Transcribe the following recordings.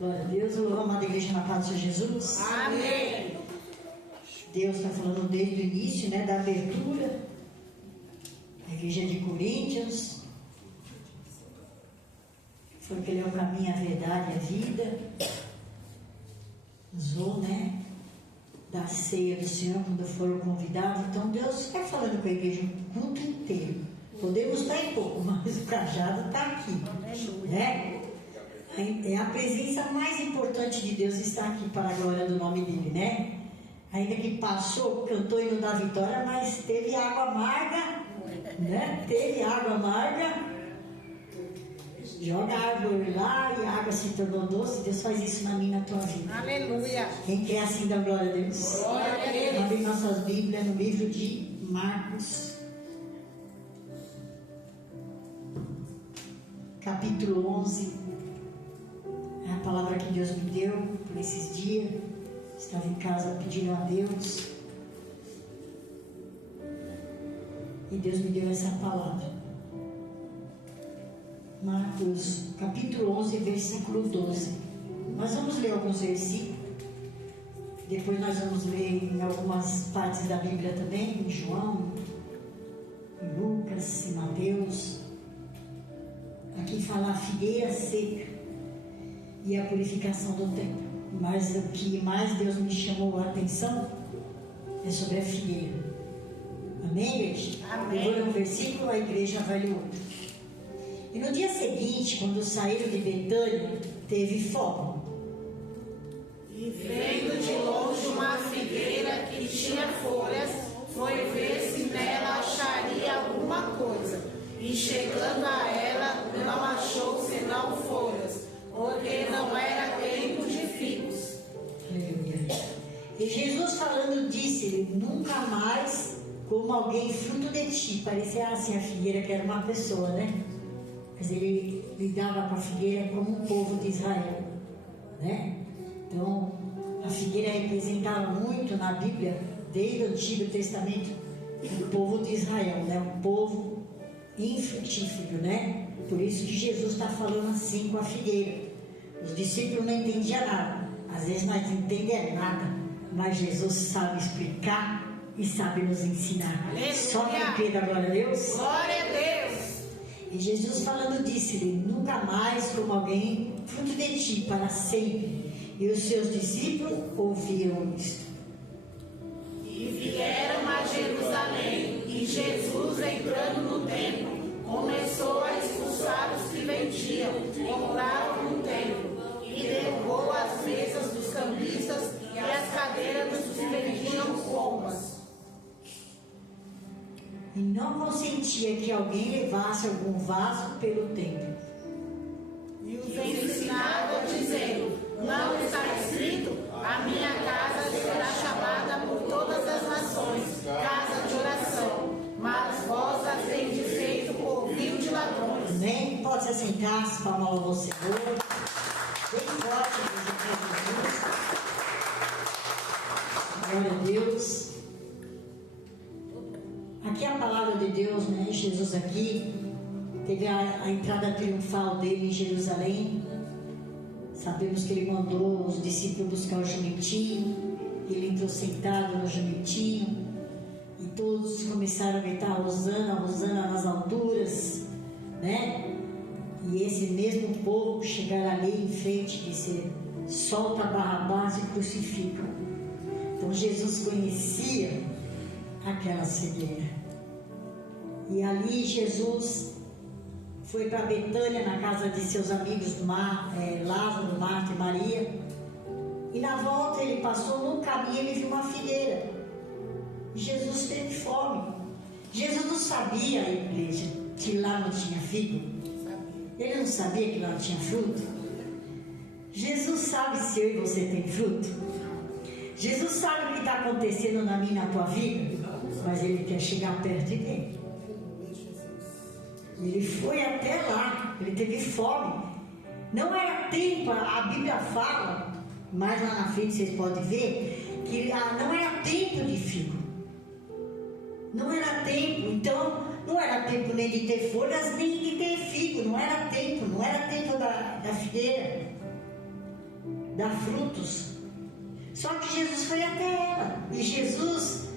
Glória a Deus. Louvamos a igreja na paz de Jesus. Amém. Deus está falando desde o início, né, da abertura da igreja de Coríntios. Foi que ele é o caminho, a verdade e a vida. Usou, né, da ceia do Senhor quando foram convidados. Então Deus está falando com a igreja o culto inteiro. Podemos estar em pouco, mas o cajado está aqui, né? É a presença mais importante de Deus está aqui para a glória do nome dele, né? Ainda que passou, cantou hino da vitória, mas teve água amarga, né? Teve água amarga. Joga a árvore lá e a água se tornou doce. Deus faz isso na minha e na tua vida. Aleluia. Quem quer assim da glória a Deus? Glória a Deus. Abre nossas Bíblias no livro de Marcos, capítulo 11. É a palavra que Deus me deu por esses dias. Estava em casa pedindo a Deus. E Deus me deu essa palavra. Marcos, capítulo 11, versículo 12. Nós vamos ler alguns versículos. Depois nós vamos ler em algumas partes da Bíblia também, em João, em Lucas, em Mateus. Aqui fala a figueira seca e a purificação do templo. Mas o que mais Deus me chamou a atenção é sobre a figueira. Amém, igreja? Amém. Eu vou ler um versículo, a igreja vai ler outro. E no dia seguinte, quando saíram de Betânia, teve fome. E vendo de longe uma figueira que tinha folhas, foi ver se nela acharia alguma coisa. E chegando a ela, não achou senão folhas, porque não era tempo de figos. Aleluia. E Jesus falando disse-lhe: nunca mais como alguém fruto de ti. Parecia assim a figueira, que era uma pessoa, né? Mas ele lidava com a figueira como um povo de Israel, né? Então a figueira representava muito na Bíblia, desde o Antigo Testamento, o povo de Israel, né? Um povo infrutífero, né? Por isso que Jesus está falando assim com a figueira. Os discípulos não entendiam nada. Às vezes nós não entendemos nada, mas Jesus sabe explicar e sabe nos ensinar. Aleluia. Só quem crê da glória a Deus. Glória a Deus. E Jesus falando disse-lhe: nunca mais como alguém fruto de ti para sempre. E os seus discípulos ouviram isto. E vieram a Jerusalém, e Jesus, entrando no templo, começou a expulsar os que vendiam, compravam no templo, e derrubou as mesas dos cambistas e as cadeiras dos que vendiam pombas. E não consentia que alguém levasse algum vaso pelo templo. E os ensinava, dizendo: não está escrito, a minha casa será chamada por todas as nações casa de oração, mas vós a tendes feito covil de ladrões. Nem pode se assentar, se palmas ao Senhor. Bem forte, Jesus. Glória a Deus. Aqui é a palavra de Deus, né? Jesus aqui teve a entrada triunfal dele em Jerusalém. Sabemos que ele mandou os discípulos buscar o jumentinho. Ele entrou sentado no jumentinho e todos começaram a gritar: Hosana, Hosana nas alturas, né? E esse mesmo povo chegaram ali em frente e disse: solta Barrabás e crucifica. Então Jesus conhecia aquela cegueira. E ali Jesus foi para Betânia, na casa de seus amigos Lázaro, Marta e Maria. E na volta ele passou no caminho, ele viu uma figueira. Jesus teve fome. Jesus não sabia, igreja, que lá não tinha figo. Ele não sabia que lá não tinha fruto. Jesus sabe se eu e você tem fruto. Jesus sabe o que está acontecendo na minha e na tua vida, mas ele quer chegar perto de mim. Ele foi até lá, ele teve fome. Não era tempo, a Bíblia fala, mais lá na frente vocês podem ver, que não era tempo de figo. Não era tempo, então não era tempo nem de ter folhas, nem de ter figo. Não era tempo da figueira. dar frutos. Só que Jesus foi até ela. E Jesus,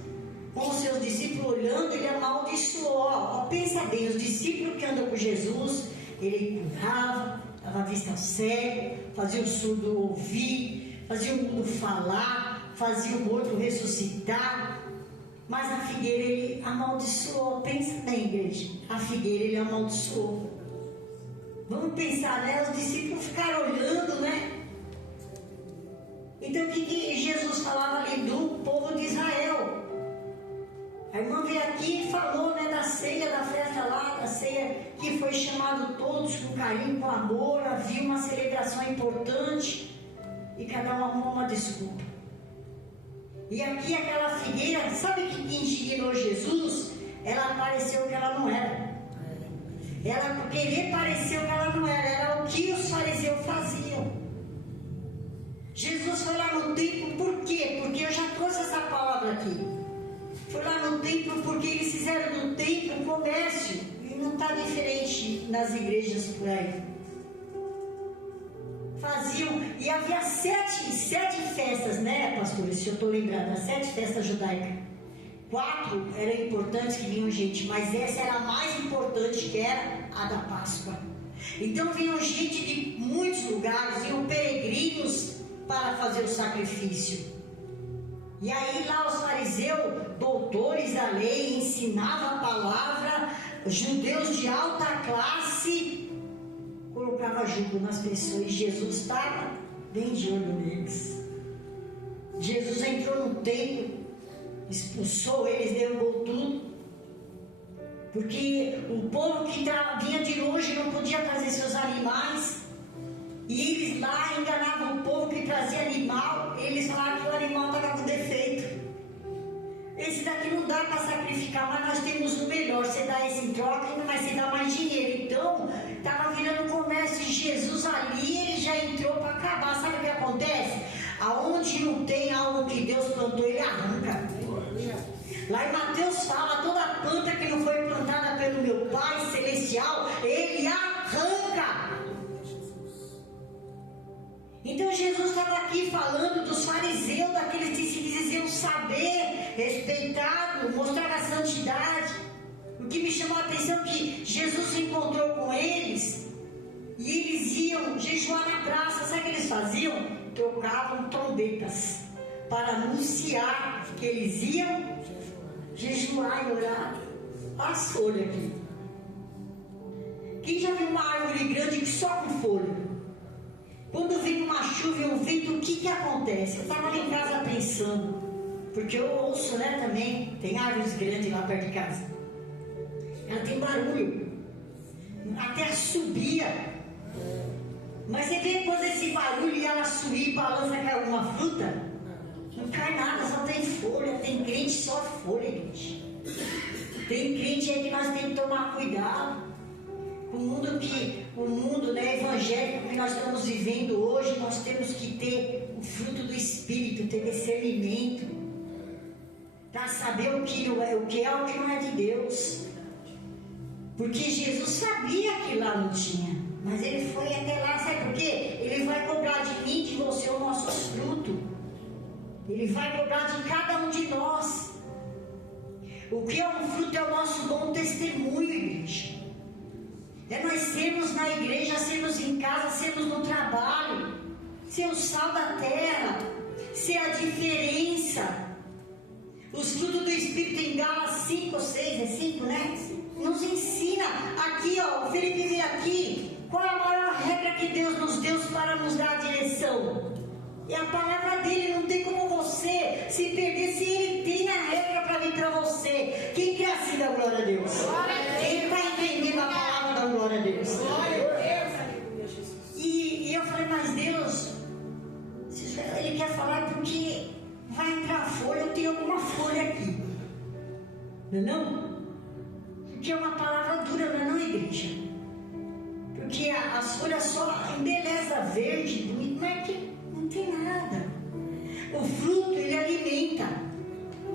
com os seus discípulos olhando, ele amaldiçoou. Pensa bem, os discípulos que andam com Jesus, ele curava, dava vista ao cego, fazia o surdo ouvir, fazia o mudo falar, fazia o morto ressuscitar. Mas a figueira ele amaldiçoou. Pensa bem, igreja, a figueira ele amaldiçoou. Vamos pensar, né? Os discípulos ficaram olhando, né? Então o que Jesus falava ali do povo de Israel? A irmã veio aqui e falou, né, da ceia, da festa lá, da ceia que foi chamado todos com carinho, com amor, havia uma celebração importante e cada um arrumou uma desculpa. E aqui aquela figueira, sabe o que indignou Jesus? Ela apareceu que ela não era. Ela querer parecer o que ela não era, era o que os fariseus faziam. Jesus foi lá no templo, por quê? Porque eu já trouxe essa palavra aqui. Foi lá no templo porque eles fizeram do templo um comércio. E não está diferente nas igrejas por aí. Faziam, e havia sete festas, né, pastores? Se eu estou lembrando, as 7 festas judaicas. 4 eram importantes que vinham gente, mas essa era a mais importante, que era a da Páscoa. Então vinham gente de muitos lugares, vinham peregrinos para fazer o sacrifício. E aí lá os fariseus, doutores da lei, ensinavam a palavra, judeus de alta classe, colocava jugo nas pessoas, e Jesus estava bem de olho neles. Jesus entrou no templo, expulsou eles, derrubou tudo, porque o povo que vinha de longe não podia trazer seus animais, e eles lá enganavam o povo que trazia animal. Eles falavam que o animal estava com defeito. Esse daqui não dá para sacrificar, mas nós temos o melhor. Você dá esse em troca, mas você dá mais dinheiro. Então estava virando comércio, e Jesus ali, ele já entrou para acabar. Sabe o que acontece? Aonde não tem algo que Deus plantou, ele arranca. Lá em Mateus fala, toda planta que não foi plantada pelo meu Pai Celestial, ele arranca. Então Jesus estava aqui falando dos fariseus, daqueles que se diziam saber, respeitado, mostrar a santidade. O que me chamou a atenção é que Jesus se encontrou com eles e eles iam jejuar na praça. Sabe o que eles faziam? Tocavam trombetas para anunciar que eles iam jejuar e orar. Olha as folhas aqui. Quem já viu uma árvore grande só com folha? Quando vem uma chuva e um vento, o que acontece? Eu estava lá em casa pensando, porque eu ouço, né, também, tem árvores grandes lá perto de casa. Ela tem barulho, até subia. Mas você vê depois desse barulho e ela subir e balança, cai alguma fruta? Não cai nada, só tem folha. Tem crente só folha, gente. Tem crente aí que nós temos que tomar cuidado. O mundo, né, evangélico que nós estamos vivendo hoje, nós temos que ter o fruto do Espírito, ter discernimento, para saber o que é o que não é de Deus. Porque Jesus sabia que lá não tinha, mas ele foi até lá, sabe por quê? Ele vai cobrar de mim, de você, o nosso fruto. Ele vai cobrar de cada um de nós. O que é um fruto é o nosso bom testemunho, igreja. É nós sermos na igreja, sermos em casa, sermos no trabalho, ser o sal da terra, ser a diferença. Os frutos do Espírito em Gálatas 5 ou 6, é 5, né? Nos ensina. Aqui, ó, o Felipe veio aqui. Qual é a maior regra que Deus nos deu para nos dar a direção? É a palavra dele. Não tem como você se perder se ele tem a regra para vir para você. Quem quer assim da glória a Deus? Quem está entendendo a palavra da glória a Deus? E eu falei, mas Deus, ele quer falar porque vai entrar folha, eu tenho alguma folha aqui. Não? Porque é uma palavra dura, não é, igreja? Porque as folhas só embeleza verde, não é que não tem nada. O fruto, ele alimenta.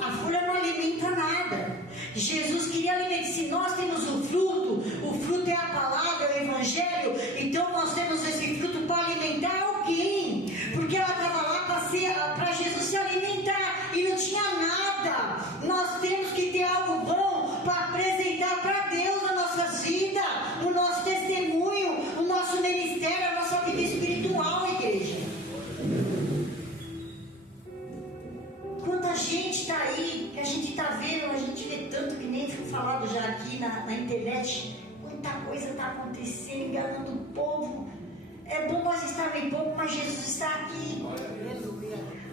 A folha não alimenta nada. Jesus queria alimentar. Se nós temos o fruto é a palavra, é o evangelho, então nós temos esse fruto para alimentar alguém. Porque nós estamos em pouco, mas Jesus está aqui.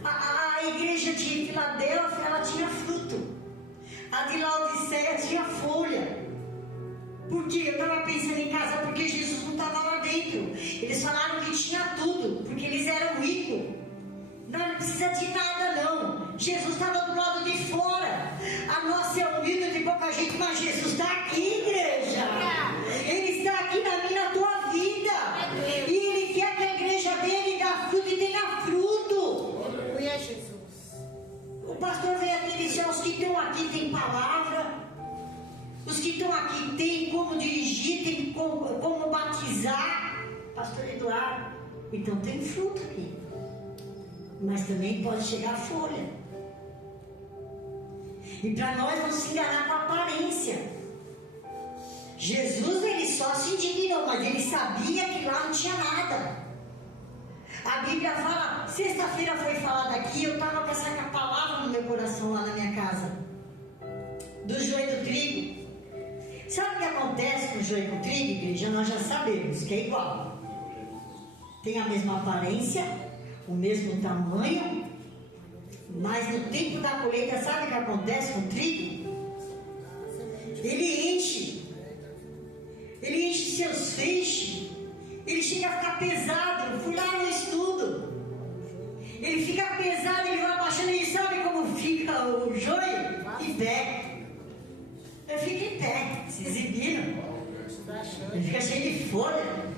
A igreja de Filadélfia, ela tinha fruto. A de Laodiceia tinha folha. Por quê? Eu estava pensando em casa, porque Jesus não estava lá dentro. Eles falaram que tinha tudo, porque eles eram ricos. Não precisa de nada, não. Jesus estava do lado de fora. A nossa é humilde de pouca gente, mas Jesus está aqui, igreja. Ele está aqui na minha, na tua vida. E Ele quer que a igreja dele dê fruto e tenha fruto. Aleluia, Jesus. O pastor veio aqui e disse: os que estão aqui têm palavra. Os que estão aqui têm como dirigir, têm como batizar. Pastor Eduardo. Então tem fruto aqui. Mas também pode chegar a folha. E para nós não se enganar com a aparência. Jesus, ele só se indignou, mas ele sabia que lá não tinha nada. A Bíblia fala, sexta-feira foi falado aqui, eu estava com essa palavra no meu coração lá na minha casa. Do joio do trigo. Sabe o que acontece com o joio do trigo, igreja? Nós já sabemos que é igual. Tem a mesma aparência, o mesmo tamanho, mas no tempo da colheita, sabe o que acontece com o trigo? Ele enche seus feixes, ele chega a ficar pesado. Eu fui lá no estudo, ele fica pesado, ele vai abaixando, e sabe como fica o joio? Em pé. Ele fica em pé, se exibindo. Ele fica cheio de folha.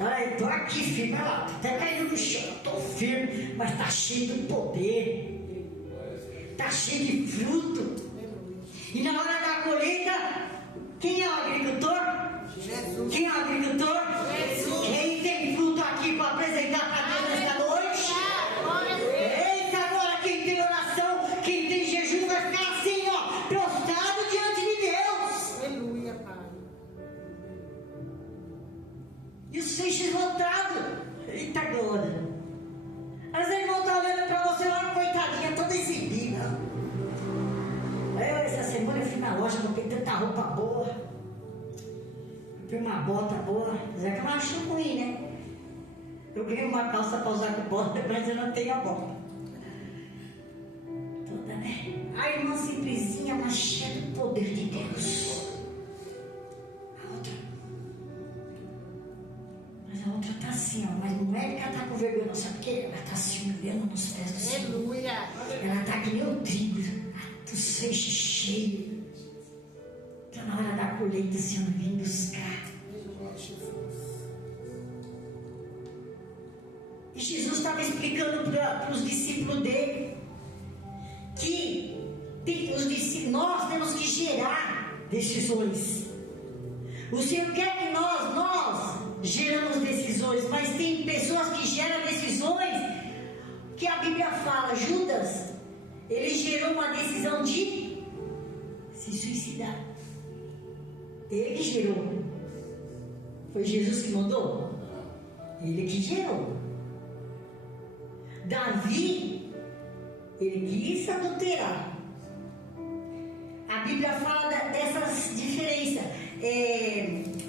Ah, eu tô aqui firme, olha lá, tô até caindo no chão, tô firme, mas tá cheio de poder, tá cheio de fruto. E na hora da colheita, quem é o agricultor? Jesus. Quem é o agricultor? Jesus. Quem tem fruto aqui para apresentar para Deus nesta noite? Eita, agora quem tem oração, quem tem jejum vai ficar assim, ó, prostrado diante de Deus. Aleluia, Pai. E os feixes lotados. Eita glória. Às vezes vão estar olhando para você, uma coitadinha toda exibida. Essa semana eu fui na loja, comprei tanta roupa boa. Comprei uma bota boa. Mas é que eu não acho ruim, né? Eu ganhei uma calça para usar com bota, mas eu não tenho a bota. Toda, né? A irmã simplesinha, mas cheia do poder de Deus. A outra está assim, ó, mas não é que ela está com vergonha, não, sabe por quê? Ela está se humilhando nos pés do Senhor. Aleluia. Ela está que nem o trigo, dos feixes cheios. Está na hora da colheita, o Senhor vem buscar. E Jesus estava explicando para os discípulos dele que nós temos que gerar decisões. O Senhor quer que nós geramos decisões, mas tem pessoas que geram decisões que a Bíblia fala. Judas, ele gerou uma decisão de se suicidar. Ele que gerou. Foi Jesus que mandou? Ele que gerou. Davi, ele quis adulterar. A Bíblia fala dessas diferenças.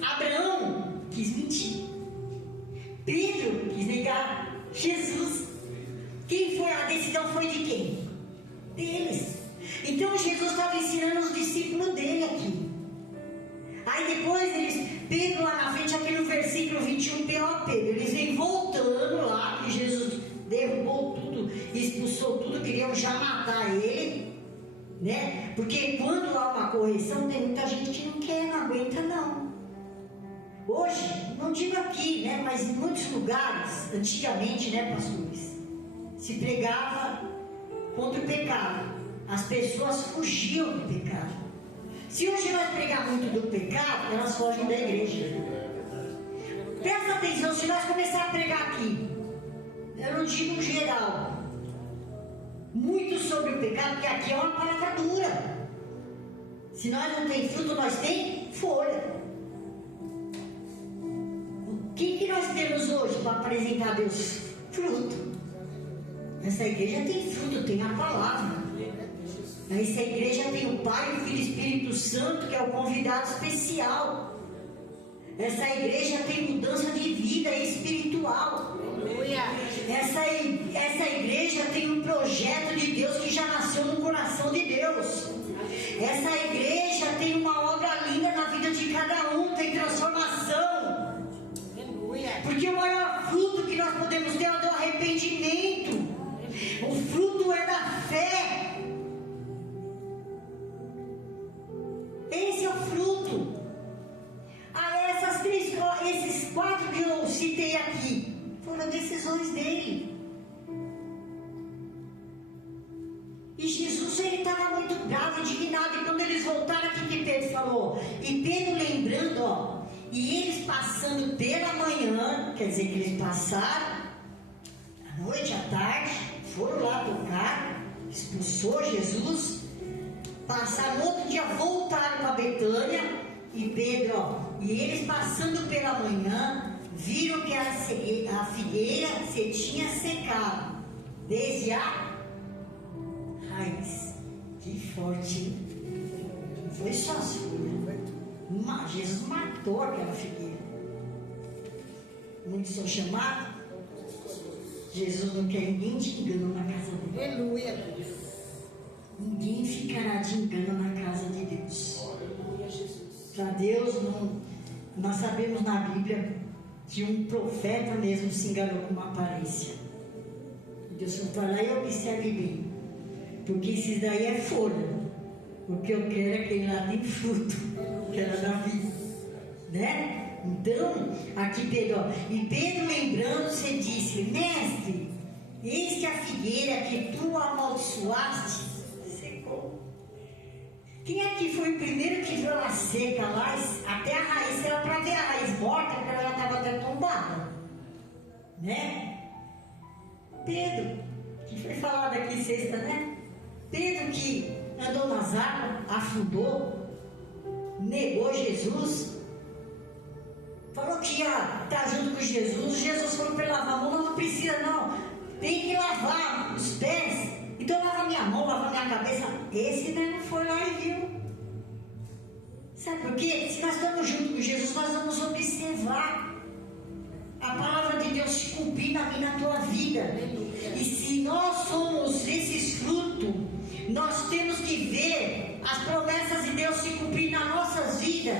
Abraão quis mentir. Pedro quis negar Jesus. Quem foi? A decisão foi de quem? Deles. Então Jesus estava ensinando os discípulos dele aqui. Aí depois Pedro lá na frente, aqui no versículo 21, Pedro, eles vêm voltando lá, que Jesus derrubou tudo, expulsou tudo, queriam já matar ele, né? Porque quando há uma correção, tem muita gente que não quer, não aguenta não. Hoje, não digo aqui, né? Mas em muitos lugares, antigamente, né, pastores, se pregava contra o pecado. As pessoas fugiam do pecado. Se hoje nós pregar muito do pecado, elas fogem da igreja. Presta atenção, se nós começar a pregar aqui, eu não digo geral, muito sobre o pecado, porque aqui é uma palavra dura. Se nós não tem fruto, nós tem folha. O que nós temos hoje para apresentar a Deus? Fruto. Essa igreja tem fruto, tem a palavra. Essa igreja tem o Pai, o Filho e o Espírito Santo, que é o convidado especial. Essa igreja tem mudança de vida espiritual. Porque o maior fruto que nós podemos ter é o do arrependimento. O fruto é da fé. Esse é o fruto. Esses 4 que eu citei aqui foram decisões dele. E Jesus, ele estava muito bravo, indignado. E quando eles voltaram, o que Pedro falou? E Pedro lembrando, e eles passando pela manhã, quer dizer que eles passaram à noite, à tarde, foram lá tocar, expulsou Jesus, passaram no outro dia, voltaram para Betânia. E Pedro, e eles passando pela manhã, viram que a figueira se tinha secado desde a raiz. Que forte. Não foi só as folhas. Jesus matou aquela figueira. Muitos são chamados. Jesus não quer ninguém de engano na casa dele. Aleluia. Ninguém ficará de engano na casa de Deus. Para Deus, nós sabemos na Bíblia que um profeta mesmo se enganou com uma aparência. Deus falou lá e observe bem, porque esses daí é folha. O que eu quero é que ele lá tem fruto, que era da vida, né? Então, aqui Pedro, e Pedro lembrando-se disse: Mestre, eis que a figueira que tu amaldiçoaste secou. Quem é que foi o primeiro que viu ela seca lá, até a raiz? Era para ver a raiz morta, porque ela já estava até tombada, né? Pedro, que foi falado aqui sexta, né? Pedro que andou nas águas, afundou, negou Jesus, falou que ia estar junto com Jesus. Jesus falou para ele lavar a mão. Não precisa não, tem que lavar os pés. Então lava minha mão, lava minha cabeça. Esse não foi lá e viu. Sabe por quê? Se nós estamos juntos com Jesus, nós vamos observar a palavra de Deus se cumprir na minha e na tua vida. E se nós somos esses frutos, nós temos que ver as promessas de Deus se cumprir nas nossas vidas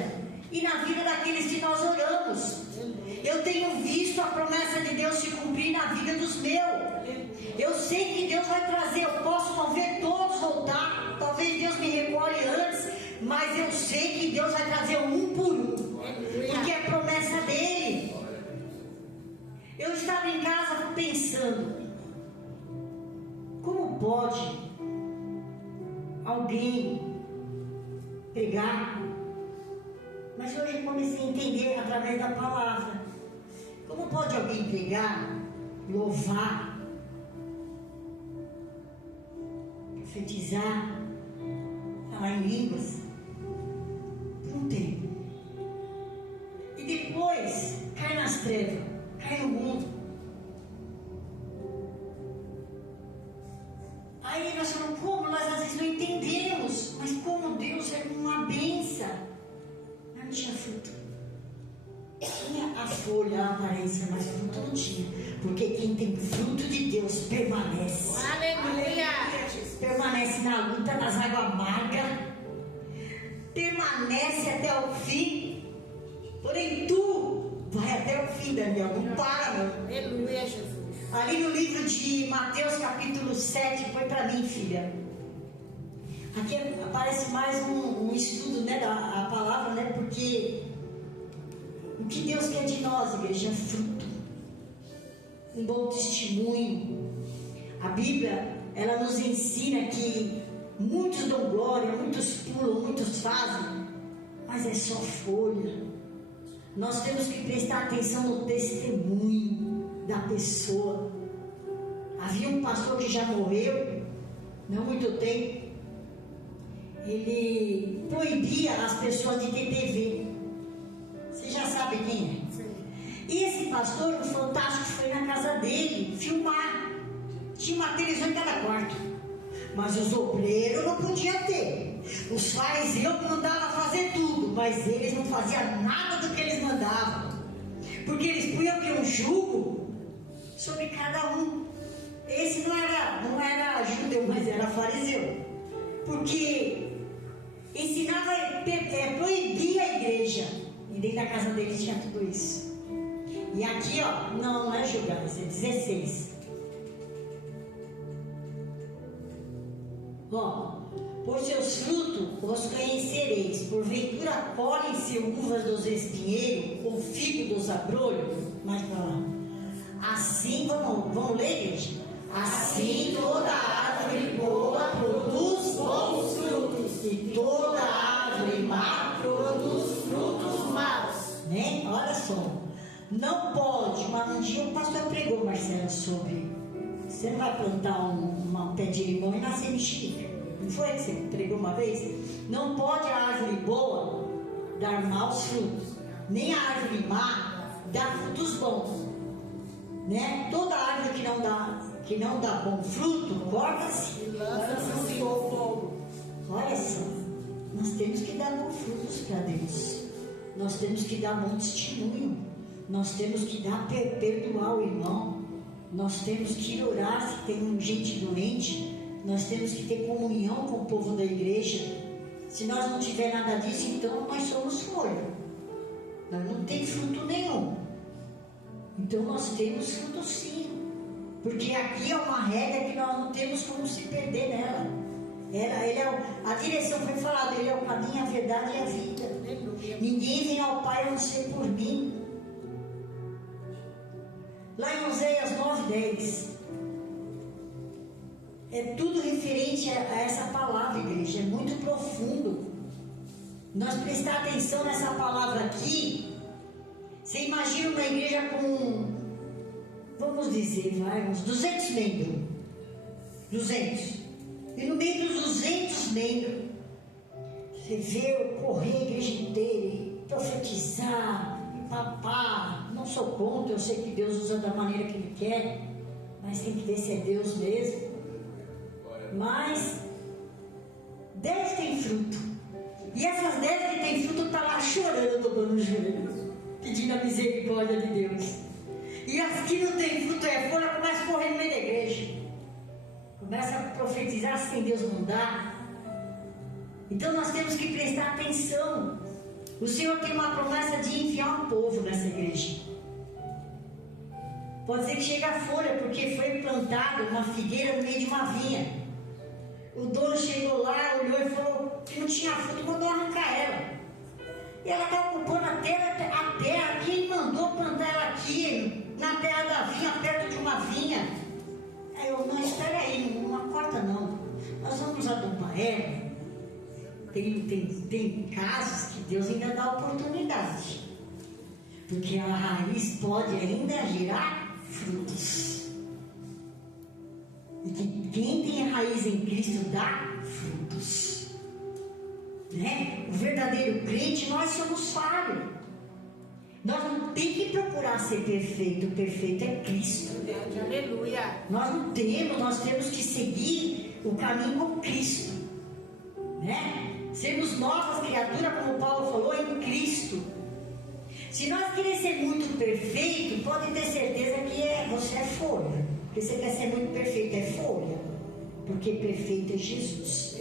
e na vida daqueles que nós oramos. Eu tenho visto a promessa de Deus se cumprir na vida dos meus. Eu sei que Deus vai trazer, eu posso não ver todos voltar, talvez Deus me recolhe antes, mas eu sei que Deus vai trazer um por um, porque é promessa dele. Eu estava em casa pensando, como pode alguém pregar, mas hoje eu comecei a entender através da palavra, como pode alguém pregar, louvar, profetizar, falar em línguas por um tempo, e depois cai nas trevas, cai no mundo. Aí nós falamos, como? Nós às vezes não entendemos, mas como Deus é uma bênção. Não tinha fruto, tinha a folha, a aparência, mas fruto não tinha, porque quem tem fruto de Deus permanece. Aleluia. Permanece na luta, nas águas amargas, permanece até o fim. Porém tu vai até o fim, Daniel, não para não. Aleluia, Jesus. Ali no livro de Mateus capítulo 7, foi para mim, filha. Aqui aparece mais um estudo, né, da palavra, né, porque o que Deus quer de nós, igreja, é fruto, um bom testemunho. A Bíblia, ela nos ensina que muitos dão glória, muitos pulam, muitos fazem, mas é só folha. Nós temos que prestar atenção no testemunho da pessoa. Havia um pastor que já morreu, não muito tempo. Ele proibia as pessoas de ter TV. Você já sabe quem é? Sim. E esse pastor, o fantástico, foi na casa dele filmar. Tinha uma televisão em cada quarto, mas os obreiros não podiam ter. Os fariseus mandavam fazer tudo, mas eles não faziam nada do que eles mandavam, porque eles punham que um jugo sobre cada um. Esse não era judeu, mas era fariseu, porque ensinava, proibia a igreja, e dentro da casa deles tinha tudo isso. E aqui, ó, não é julgar, isso é 16. Ó, por seus frutos os conhecereis. Porventura colhem-se uvas dos espinheiros ou figo dos abrolhos? Mais para lá. Assim, vamos ler, igreja? Assim toda árvore boa produz bons frutos, e toda árvore má produz frutos maus. Né? Olha só. Não pode, mas um dia o pastor pregou, Marcelo, sobre. Você não vai plantar um pé de limão e nascer mexerica. Não foi que você pregou uma vez? Não pode a árvore boa dar maus frutos, nem a árvore má dar frutos bons. Né? Toda árvore que não dá bom fruto, corta-se e lança-se no fogo. Olha só, nós temos que dar bons frutos para Deus. Nós temos que dar bom testemunho. Nós temos que perdoar o irmão. Nós temos que orar se tem gente doente. Nós temos que ter comunhão com o povo da igreja. Se nós não tiver nada disso, então nós somos folha. Nós não temos fruto nenhum. Então nós temos fruto sim. Porque aqui é uma regra que nós não temos como se perder nela. A direção foi falada, ele é o caminho, a verdade e a vida. Ninguém vem ao Pai a não ser por mim. Lá em Oséias 9:10. É tudo referente a essa palavra, igreja. É muito profundo. Nós prestar atenção nessa palavra aqui. Você imagina uma igreja com, vamos dizer, uns 200 membros. 200. E no meio dos 200 membros, você vê correr a igreja inteira e profetizar, e papar. Não sou contra, eu sei que Deus usa da maneira que Ele quer, mas tem que ver se é Deus mesmo. Mas 10 tem fruto. E essas 10 que tem fruto estão lá chorando, dobrando os joelhos, pedindo a misericórdia de Deus. E as que não tem fruto é folha, começa a correr no meio da igreja. Começa a profetizar sem Deus não dá. Então nós temos que prestar atenção. O Senhor tem uma promessa de enviar um povo nessa igreja. Pode ser que chegue a folha, porque foi plantada uma figueira no meio de uma vinha. O dono chegou lá, olhou e falou que não tinha fruto, mandou arrancar ela. E ela está ocupando a terra que ele mandou plantar ela aqui, na terra da vinha, perto de uma vinha. Aí eu, não, espera aí, não corta não. Nós vamos adubar ela. Tem casos que Deus ainda dá oportunidade. Porque a raiz pode ainda gerar frutos. E que quem tem raiz em Cristo dá frutos. Né? O verdadeiro crente, nós somos falhos. Nós não temos que procurar ser perfeito. O perfeito é Cristo. Aleluia. Nós temos que seguir o caminho com Cristo. Né? Sermos novas criaturas, como Paulo falou, em Cristo. Se nós queremos ser muito perfeito, pode ter certeza que você é folha. Porque você quer ser muito perfeito, é folha. Porque perfeito é Jesus.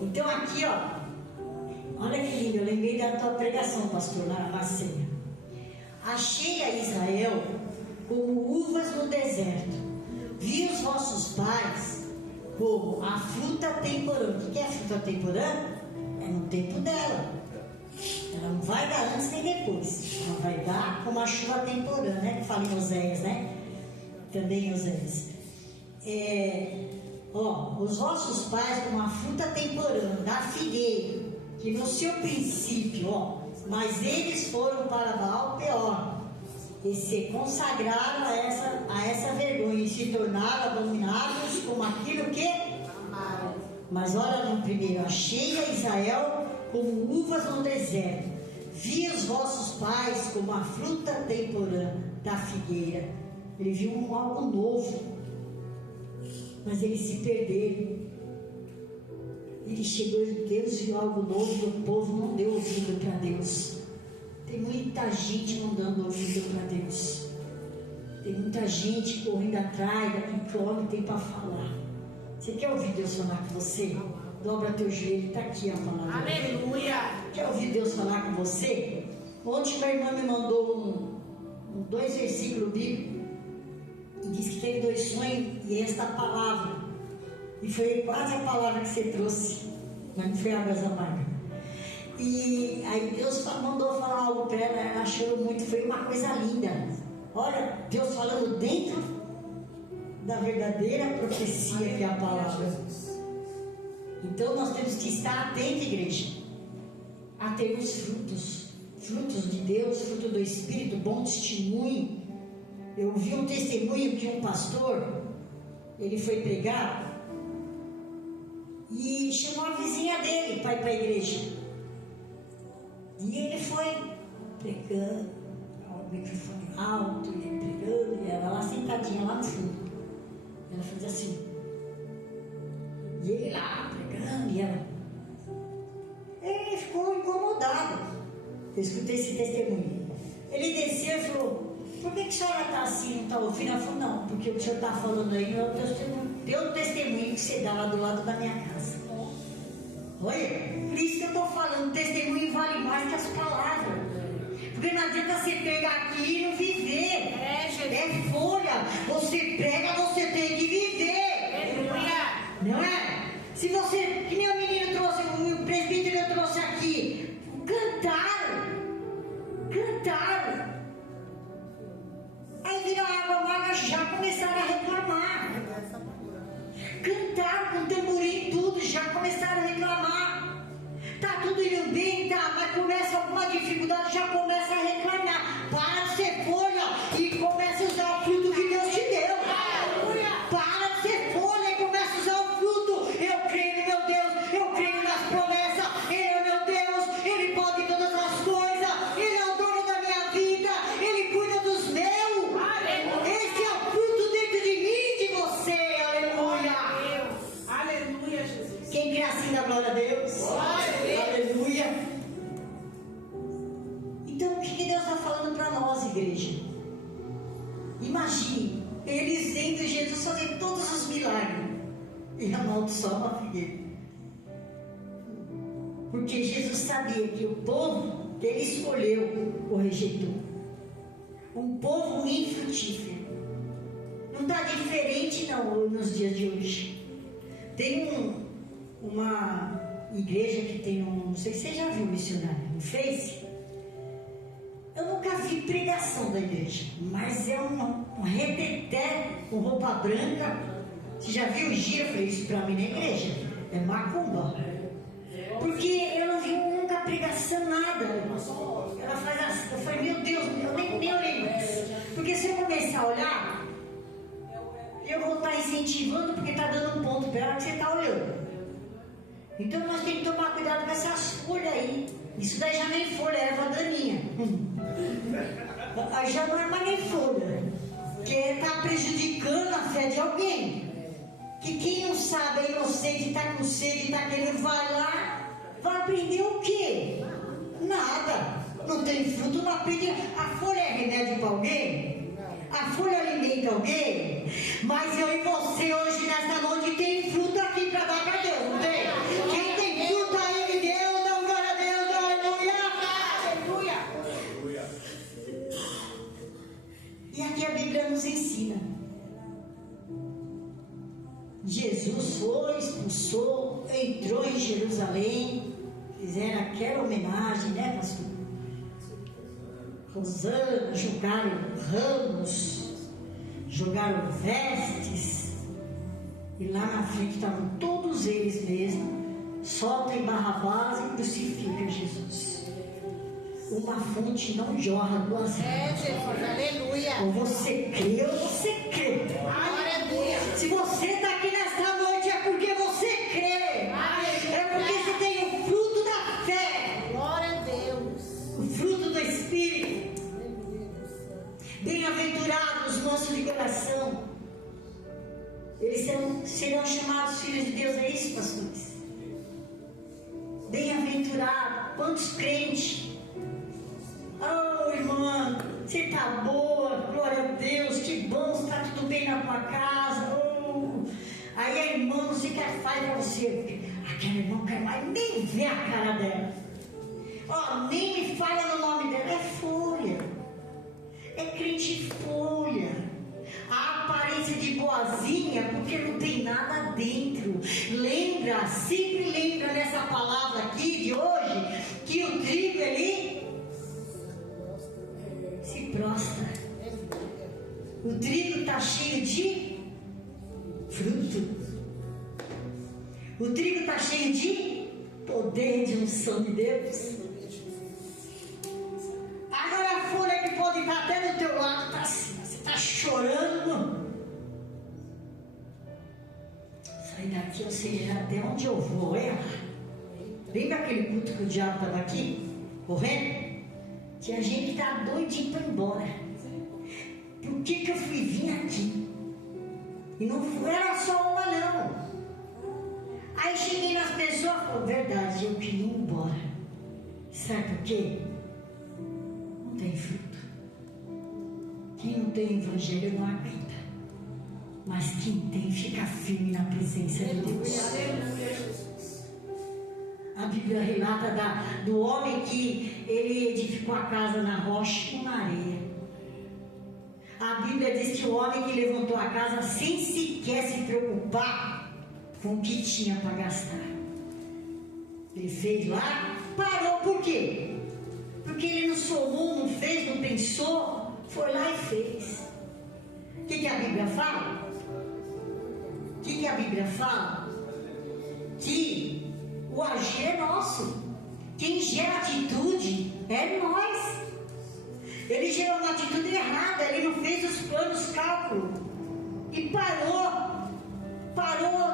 Então aqui, ó. Olha que lindo, eu lembrei da tua pregação, pastor, na ceia. Achei a Israel como uvas no deserto. Vi os vossos pais como a fruta temporã. O que é a fruta temporã? É no tempo dela. Ela não vai dar antes nem depois. Ela vai dar como a chuva temporã, né? Que fala em Oséias, né? Também Oséias. Os vossos pais como a fruta temporã da figueira, que no seu princípio, mas eles foram para Baal Peor e se consagraram a essa vergonha e se tornaram abominados como aquilo que amaram. Mas olha no primeiro, achei a Israel como uvas no deserto, vi os vossos pais como a fruta temporã da figueira. Ele viu algo novo, mas eles se perderam. Ele chegou e Deus viu algo novo e o povo não deu ouvido para Deus. Tem muita gente não dando ouvido para Deus. Tem muita gente correndo atrás daquilo que o homem tem para falar. Você quer ouvir Deus falar com você? Dobra teu joelho, está aqui a palavra. Aleluia! Quer ouvir Deus falar com você? Ontem minha irmã me mandou 2 versículos bíblicos e diz que teve 2 sonhos e esta palavra. E foi quase a palavra que você trouxe, mas não foi águas amargas. E aí Deus mandou falar algo para ela, ela achou muito, foi uma coisa linda. Olha, Deus falando dentro da verdadeira profecia que é a palavra. Então nós temos que estar atentos, igreja, a termos frutos de Deus, fruto do Espírito, bom testemunho. Eu vi um testemunho que um pastor, ele foi pregar e chamou a vizinha dele para ir para a igreja. E ele foi pregando, o microfone alto, e ele pregando, e ela lá sentadinha lá no fundo. Ela fez assim. E ele lá pregando, e ela. Ele ficou incomodado. Eu escutei esse testemunho. Ele desceu e falou: por que a senhora está assim, não está ouvindo? Ela falou: não, porque o que o senhor está falando aí não é o testemunho que você dá lá do lado da minha casa. Olha, por isso que eu estou falando, testemunho vale mais que as palavras. Porque não adianta você pregar aqui e não viver. É folha. Você prega, você tem que viver. Não é? Se você, que nem o menino trouxe, o presbítero trouxe aqui, cantaram. Aí viram a água amarga, já começaram a reclamar. Cantaram com tamborim e tudo, já começaram a reclamar. Tá tudo indo bem, tá, mas começa alguma dificuldade, já começa a reclamar. Para de ser folha e começa a usar o fruto que Deus te deu. Para de ser folha e começa a usar o fruto. Eu creio no meu Deus, eu creio nas promessas. Ele é meu Deus, Ele pode todas as coisas. Ele é o dono da minha vida, Ele cuida dos meus. Esse é o fruto dentro de mim e de você. Aleluia, Jesus. Quem crê assim dá glória a Deus? Aleluia. Então o que Deus está falando para nós, igreja? Imagine eles vendo Jesus fazer todos os milagres e amaldiçoar uma figueira, porque Jesus sabia que o povo que Ele escolheu o rejeitou. Um povo infrutífero. Não está diferente não nos dias de hoje. Tem uma igreja que tem não sei se você já viu missionário no Face. Eu nunca vi pregação da igreja, mas é um reteté com roupa branca. Você já viu o dia? Eu falei: isso para mim na igreja é macumba, porque eu não vi nunca pregação, nada. Ela faz assim. Eu falei: meu Deus, eu nem olhei mais, porque se eu começar a olhar, eu vou estar incentivando, porque está dando um ponto para ela que você está olhando. Então nós temos que tomar cuidado com essas folhas aí. Isso daí já nem folha, é erva daninha. Aí já não é mais nem folha, que está prejudicando a fé de alguém. Que quem não sabe, é inocente, está com sede, está querendo, vai lá, vai aprender o quê? Nada. Não tem fruto, não aprende. A folha é remédio para alguém? A folha alimenta alguém? Mas eu e você hoje, nesta noite, tem fruto aqui para dar para Deus, não tem? Quem tem fruto aí de Deus, dá glória a Deus, aleluia. E aqui a Bíblia nos ensina. Jesus foi, expulsou, entrou em Jerusalém, fizeram aquela homenagem, né, pastor? Rosana, jogaram ramos, jogaram vestes, e lá na frente estavam todos eles mesmo. Soltem Barrabás e crucifica Jesus. Uma fonte não jorra duas vezes. Jesus, aleluia. Ou você crê ou você crê. Aleluia. Se você está aqui nesta noite é porque você crê. Aleluia. É porque você tem o fruto da fé. Glória a Deus. O fruto do Espírito. Bem-aventurados os mansos de coração. Eles serão chamados filhos de Deus. É isso, pastores? Bem-aventurado. Quantos crentes? Oh, irmã, você está boa, glória a Deus, que bom, está tudo bem na tua casa. Oh. Aí a irmã não sei o que faz para você. Aquela irmã não quer mais nem ver a cara dela. Oh, nem me fala no nome dela, é folha. É crente folha. A aparência de boazinha, porque não tem nada dentro. Lembra, sempre lembra nessa palavra aqui de hoje, que o trigo ele se prostra. O trigo está cheio de fruto. O trigo está cheio de poder de unção de Deus. Agora a folha que pode estar até do teu lado, você está chorando. Sai daqui, ou seja, até onde eu vou errar. Lembra aquele culto que o diabo estava aqui, correndo? Tinha gente que está doidinho para ir embora. Por que eu fui vir aqui? E não era só uma não. Aí cheguei nas pessoas e falei, verdade, eu queria ir embora. Sabe por quê? Não tem fruto. Quem não tem evangelho não aguenta. Mas quem tem fica firme na presença de Deus. A Bíblia relata do homem que ele edificou a casa na rocha e na areia. A Bíblia diz que o homem que levantou a casa sem sequer se preocupar com o que tinha para gastar. Ele fez lá, parou, por quê? Porque ele não somou, não fez, não pensou, foi lá e fez. O que a Bíblia fala? O que a Bíblia fala? Que o agir é nosso. Quem gera atitude é nós. Ele gerou uma atitude errada, ele não fez os planos, cálculo. E parou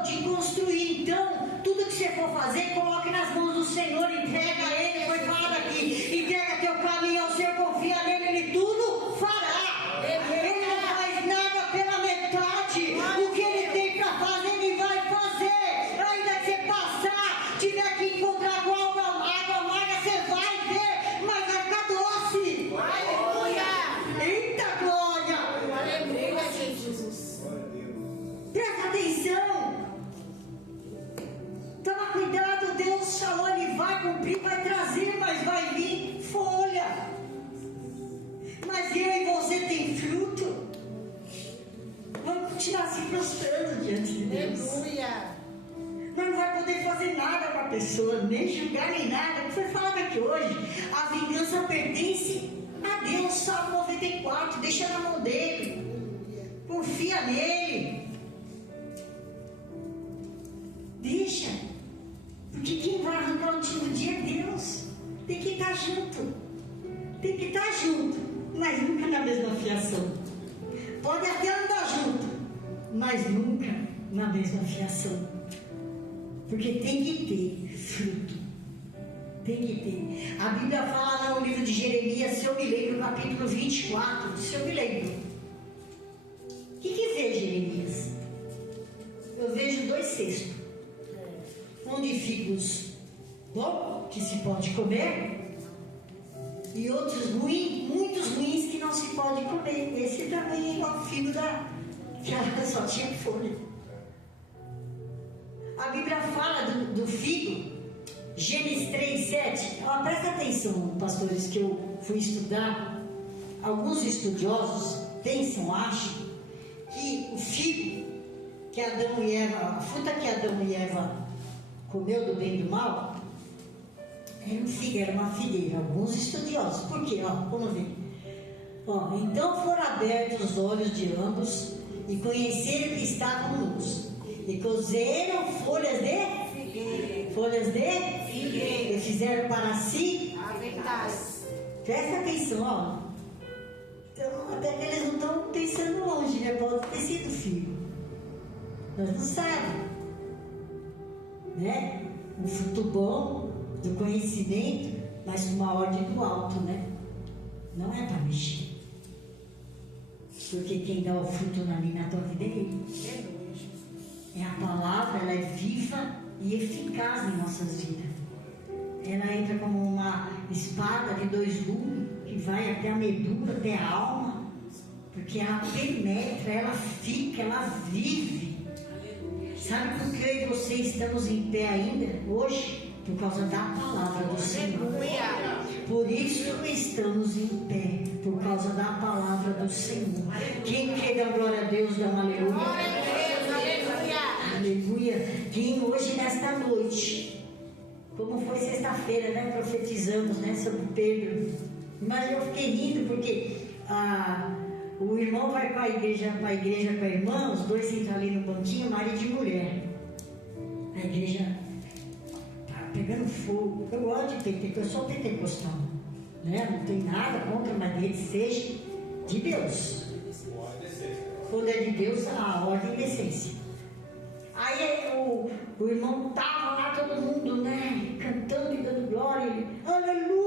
de construir. Então, tudo que você for fazer, coloque nas mãos do Senhor, entrega a Ele, foi falado aqui, entrega teu caminho ao Senhor, confia nele, Ele tudo fará. Ele não faz nada pela metade. O que Ele tem para fazer, Ele vai fazer. Ainda que você passar, tiver que encontrar com água amarga, você vai ver, mas vai ficar doce. Eita glória! Aleluia, Jesus. Presta atenção. Toma cuidado, Deus falou, Ele vai cumprir, vai trazer, mas vai vir folha. Mas eu e você tem fruto. Vamos continuar se prostrando diante de Deus. Aleluia. Mas não vai poder fazer nada com a pessoa, nem julgar, nem nada. O que foi falado aqui hoje? A vingança pertence a Deus. Salmo 94, deixa na mão dele. Confia nele. Deixa. Porque quem vai arrancar o último dia é Deus. Tem que estar junto. Tem que estar junto, mas nunca na mesma fiação. Pode até andar junto, mas nunca na mesma fiação. Porque tem que ter fruto. Tem que ter. A Bíblia fala no livro de Jeremias, se eu me lembro, no capítulo 24, se eu me lembro. O que vê Jeremias? Eu vejo 2 cestos. Onde figos bom, que se pode comer, e outros ruins, muitos ruins que não se pode comer. Esse também é igual figo que ela só tinha folha. A Bíblia fala do figo, Gênesis 3:7. Presta atenção, pastores, que eu fui estudar. Alguns estudiosos pensam, acham, que o figo que Adão e Eva, a fruta que Adão e Eva comeu do bem e do mal, era um figo, era uma figueira. Alguns estudiosos. Por quê? Vamos ver. Então foram abertos os olhos de ambos e conheceram que estavam nus. E cozeram folhas de figueira. E fizeram para si aventais. Presta atenção, Então, até que eles não estão pensando longe, né? Pode ter sido figo. Nós não sabemos. Né? Um fruto bom, do conhecimento, mas com uma ordem do alto, né? Não é para mexer. Porque quem dá o fruto na tua vida é Ele. É a palavra, ela é viva e eficaz em nossas vidas. Ela entra como uma espada de 2 gumes, que vai até a medula, até a alma, porque ela penetra, ela fica, ela vive. Sabe por que eu e você estamos em pé ainda, hoje? por causa da palavra do Senhor. Por isso estamos em pé, por causa da palavra do Senhor. Quem crê, dá glória a Deus, dá um aleluia. Aleluia. Quem hoje, nesta noite, como foi sexta-feira, né? Profetizamos, né? Sobre Pedro. Mas eu fiquei rindo porque o irmão vai para a igreja com a irmã, os dois sentam ali no banquinho, marido e mulher. A igreja tá pegando fogo. Eu gosto de pentecostal, eu sou pentecostal, né? Não tem nada contra, mas ele seja de Deus. Quando é de Deus, a ordem e a essência. Aí o irmão estava lá, todo mundo, né? Cantando e dando glória. Ele, aleluia!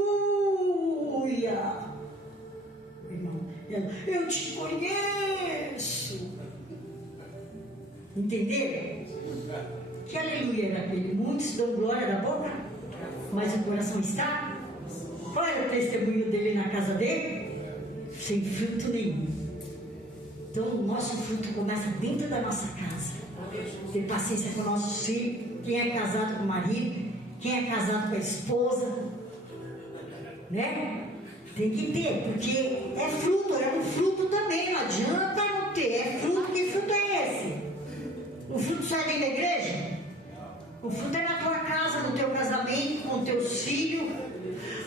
Irmão, eu te conheço. Entenderam? Que aleluia era aquele? Muitos dão glória da boca, mas o coração está. Qual era o testemunho dele na casa dele? Sem fruto nenhum. Então o nosso fruto começa dentro da nossa casa. Ter paciência com nossos filhos. Quem é casado com o marido, quem é casado com a esposa, né? Tem que ter, porque é fruto, é um fruto também, não adianta não ter, é fruto. Que fruto é esse? O fruto sai dentro da igreja? O fruto é na tua casa, no teu casamento, com teus filhos.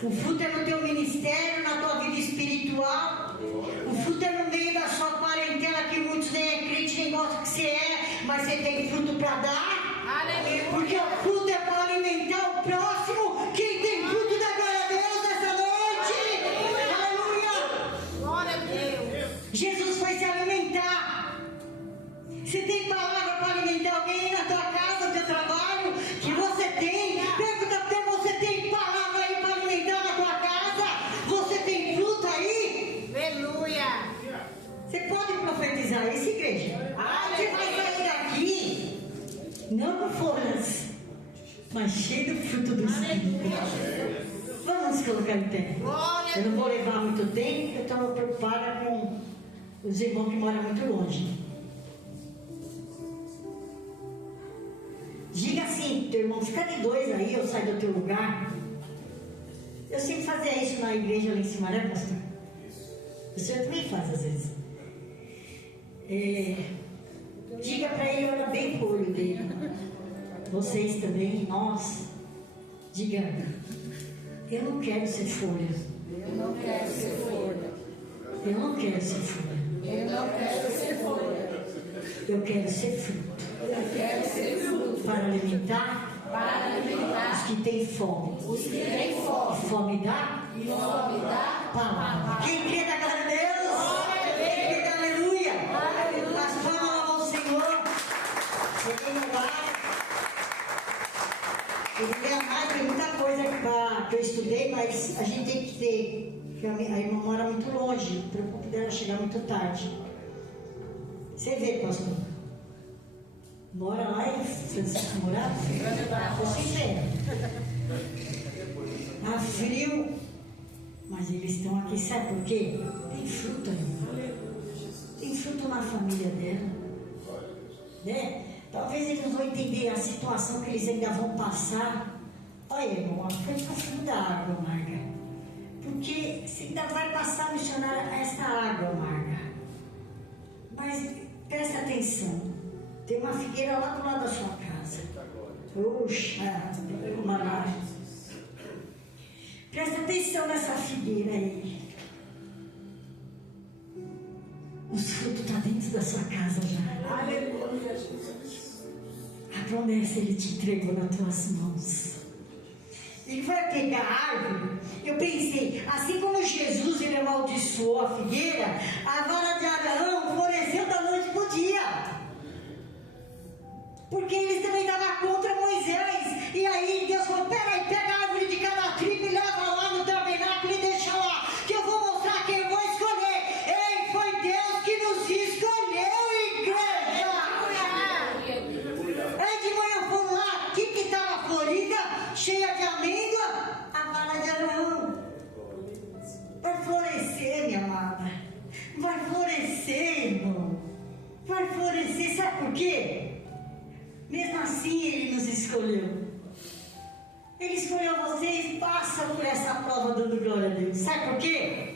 O fruto é no teu ministério, na tua vida espiritual. O fruto é no meio da sua parentela, que muitos nem é crente, nem gostam que você é, mas você tem fruto para dar. Aleluia. Porque o fruto é para alimentar o próximo. Quem tem fruto da glória a Deus nessa noite? Aleluia. Glória a Deus. Jesus foi se alimentar. Você tem palavra para alimentar alguém na tua casa, no teu trabalho? Que você tem? Pergunta até, você tem palavra aí para alimentar na tua casa? Você tem fruto aí? Aleluia. Você pode profetizar isso, igreja? Você vai sair daqui, não com folhas, mas cheio do fruto do Espírito. Vamos colocar em pé. Eu não vou levar muito tempo, eu estou preocupada com os irmãos que moram muito longe. Diga assim, teu irmão, fica de dois aí, eu saio do teu lugar. Eu sempre fazia isso na igreja lá em cima, né, pastor? O senhor também faz às vezes. Diga para ele, olha bem pro olho dele. Vocês também, nós. Diga, eu não quero ser folha. Eu não quero ser folha. Eu não quero ser folha. Eu não quero ser folha. Eu quero ser fruto. Eu quero ser fruto. Para alimentar os que têm fome. Os que têm fome. Fome dá? E fome dá Palavra. Quem crê na glória de Deus? Quem crê na aleluia? As palmas ao Senhor. Ele não vai. Ele ganha mais, tem muita coisa que eu estudei, mas a gente tem que ter. Porque a irmã mora muito longe. O preocupo dela chegar muito tarde. Você vê, pastor? Mora lá em Francisco Morato? Você vê. Tá frio, mas eles estão aqui, sabe por quê? Tem fruto aí. Tem fruto na família dela. Né? Talvez eles não vão entender a situação que eles ainda vão passar. Olha, irmão, foi profunda a água amarga. Porque você ainda vai passar, missionária, essa água amarga. Mas presta atenção. Tem uma figueira lá do lado da sua casa. Puxa, maravilha. Presta atenção nessa figueira aí. Os frutos estão dentro da sua casa já. Aleluia, Jesus. A promessa Ele te entregou nas tuas mãos. Ele vai pegar a árvore. Eu pensei, assim como Jesus ele amaldiçoou a figueira, a vara de Abraão floresceu da noite para o dia. Porque eles também estavam contra Moisés. E aí Deus falou, peraí, pega a árvore de cada tribo e leva lá no tabernáculo e deixa lá, que eu vou mostrar quem eu vou escolher. Ei, foi Deus que nos escolheu, igreja. Aí de manhã fomos lá, o que estava florida, cheia de amêndoa? A vara de Abraão. Vai florescer, minha amada. Vai florescer, irmão. Vai florescer, sabe por quê? Mesmo assim Ele nos escolheu. Ele escolheu vocês, passa por essa prova dando glória a Deus. Sabe por quê?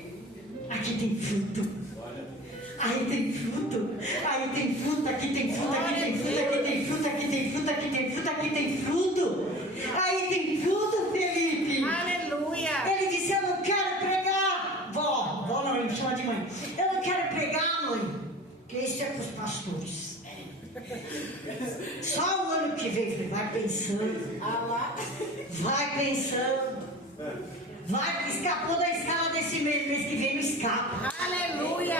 Aqui tem fruto. Aí tem fruto. Aí tem fruto, aqui tem fruto, aqui tem fruto, aqui tem fruto, aqui tem fruto, aqui tem fruto, aqui tem fruto. Aí tem fruto, Felipe. Aleluia. Ele disse, eu não quero pregar. Vó não, ele me chama de mãe. Eu não quero pregar, mãe. Porque isso é para os pastores. Só o ano que vem, falei, vai pensando. Vai pensando. Vai, escapou da escala desse mês que vem não escapa. Aleluia.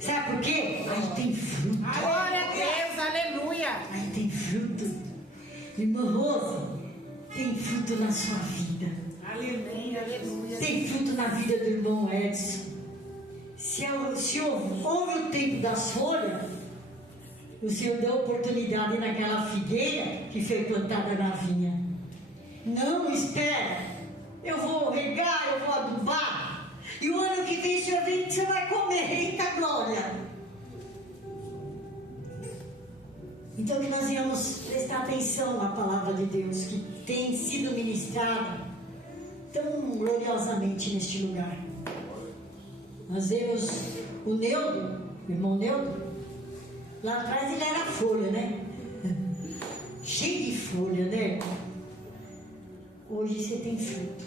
Sabe por quê? Aí tem fruto. Glória a Deus, aleluia. Aí tem fruto. Irmã Rose, tem fruto na sua vida. Aleluia, aleluia. Tem fruto na vida do irmão Edson. Se houve o tempo das folhas, o Senhor deu oportunidade naquela figueira que foi plantada na vinha. Não espera. Eu vou regar, eu vou adubar. E o ano que vem o Senhor vem, você vai comer. Eita glória! Então que nós íamos prestar atenção na palavra de Deus que tem sido ministrada tão gloriosamente neste lugar. Nós vemos o Neudo, o irmão Neudo. Lá atrás ele era folha, né? Cheio de folha, né? Hoje você tem fruto.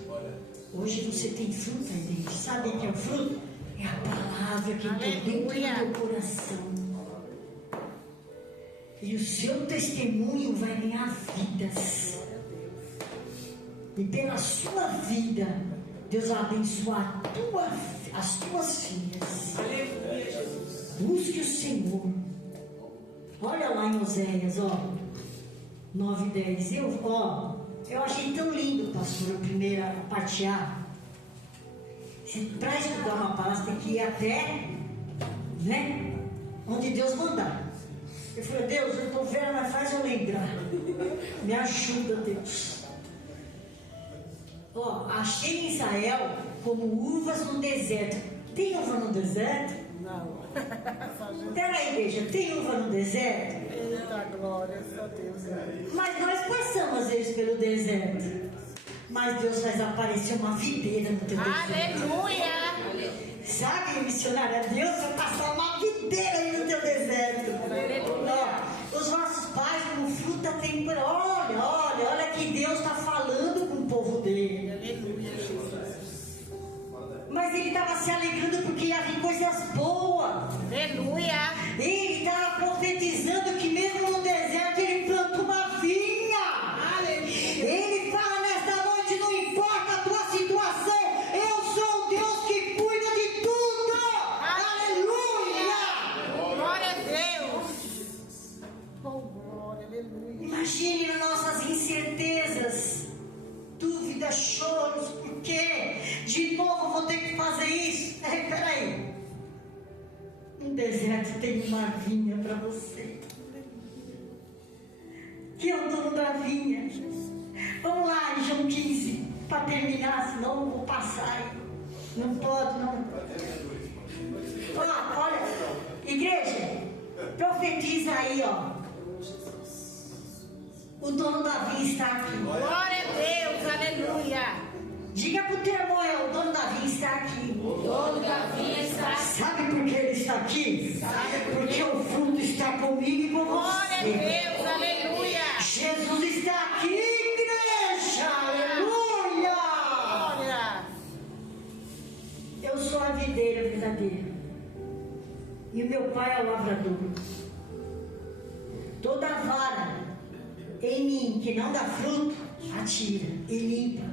Hoje você tem fruto aí dentro. Sabe o que é o fruto? É a palavra que está dentro do teu coração. E o seu testemunho vai ganhar vidas. E pela sua vida, Deus vai abençoar as tuas filhas. Busque o Senhor. Olha lá em Oséias, ó, 9 e 10. Eu achei tão lindo, pastor, a primeira parte A. Para estudar uma palavra, tem que ir até, né, onde Deus mandar. Eu falei, Deus, eu estou vendo, mas faz eu lembrar. Me ajuda, Deus. Ó, achei em Israel como uvas no deserto. Tem uva no deserto? Não. Peraí, igreja, tem uva no deserto? Eita, glória a Deus. Mas nós passamos às vezes pelo deserto. Mas Deus faz aparecer uma videira no teu deserto. Aleluia. Sabe, missionária, Deus vai passar uma videira aí no teu deserto. Ó, os nossos pais, como fruta temporária. Olha que Deus está falando com o povo dele. Aleluia, Jesus. Mas ele estava se alegrando porque ia vir coisas boas. Aleluia. Ele estava profetizando que mesmo no deserto ele planta uma vinha. Aleluia. Ele fala nesta noite, não importa a tua situação, eu sou o Deus que cuida de tudo. Aleluia. Glória a Deus. Oh, glória, aleluia. Imagine nossas incertezas, dúvidas, choros, por quê? De novo vou ter que fazer isso. Peraí. No deserto tem uma vinha para você. Que é o dono da vinha. Vamos lá em João 15, para terminar, senão eu vou passar. Não pode, não. Olha, igreja, profetiza aí, ó. O dono da vinha está aqui. Glória a Deus, aleluia. Diga pro teu irmão, o dono da vinha está aqui. O dono da vinha está aqui. Sabe por que ele está aqui? Porque o fruto está comigo e com Glória a você. Deus, aleluia. Jesus está aqui, igreja. Aleluia. Glória. Eu sou a videira verdadeira. E o meu pai é o lavrador. Toda vara em mim que não dá fruto, atira e limpa.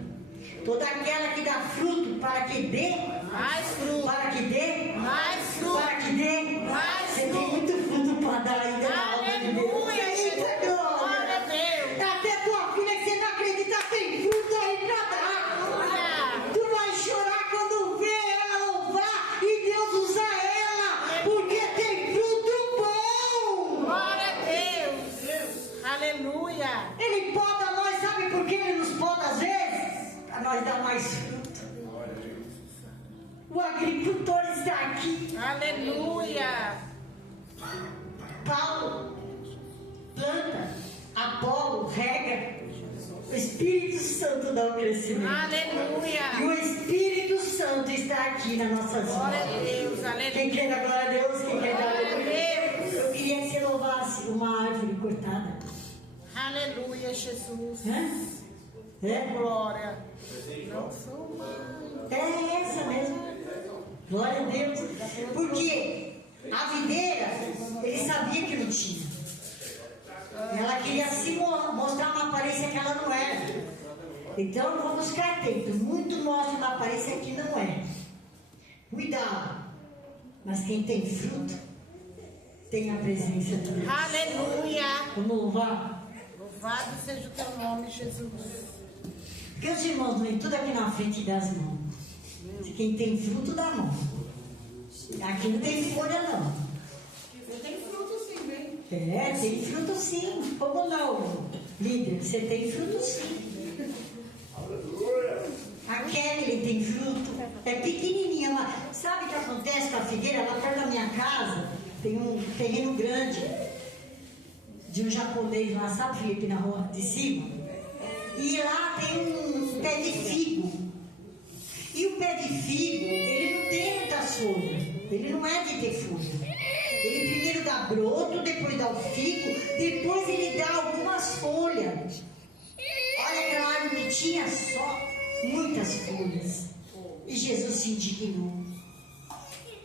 Toda aquela que dá fruto, para que dê Mais fruto. para que dê Mais fruto. para que dê Mais Você tem fruto. muito fruto para dar ainda na obra de Deus. Aleluia. Eita, Glória glória. a Deus. Até tua filha que você não acredita tem fruto aí para dar. Aleluia. Tu vai chorar quando vê ela louvar e Deus usar ela, porque tem fruto bom. Glória a Deus. Aleluia. Ele poda nós, sabe por que ele nos poda às vezes? Para nós dar mais fruto. O agricultor está aqui. Aleluia. Paulo planta, Apolo rega. Espírito Santo dá o crescimento. Aleluia. E o Espírito Santo está aqui nas nossas Glória a vidas. Deus. Aleluia. Quem quer dar glória a Deus? Quem quer dar Glória a aleluia? Deus. Eu queria que você louvasse uma árvore cortada. Aleluia, Jesus. É? Glória. Não sou mais. É essa mesmo. Glória a Deus. Porque a videira, ele sabia que não tinha. Ela queria se mostrar uma aparência que ela não era. Então eu vou buscar dentro. Muito mostra uma aparência que não é. Cuidado. Mas quem tem fruto, tem a presença de Deus. Aleluia. Vamos louvar? Louvado seja o teu nome, Jesus. Porque os irmãos vêm tudo aqui na frente das mãos. Quem tem fruto dá mão. Aqui não tem folha não. Tem fruto sim, bem. É, tem fruto sim. Como não, líder? Você tem fruto sim. A Kelly tem fruto. É pequenininha. Mas sabe o que acontece com a figueira? Lá perto da minha casa tem um terreno grande de um japonês lá, sabe, Felipe, na rua de cima? E lá tem um pé de figo. E o pé de figo, ele não tem muitas folhas. Ele não é de ter folha. Ele primeiro dá broto, depois dá o figo, depois ele dá algumas folhas. Olha aquela árvore que tinha só muitas folhas. E Jesus se indignou.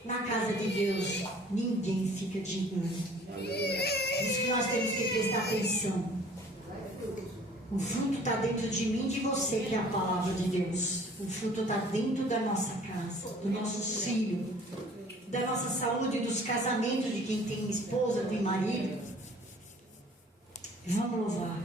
Na casa de Deus, ninguém fica de engano. Por isso que nós temos que prestar atenção. O fruto está dentro de mim e de você, que é a palavra de Deus. O fruto está dentro da nossa casa, do nosso filho, da nossa saúde, dos casamentos de quem tem esposa, tem marido. Vamos louvar.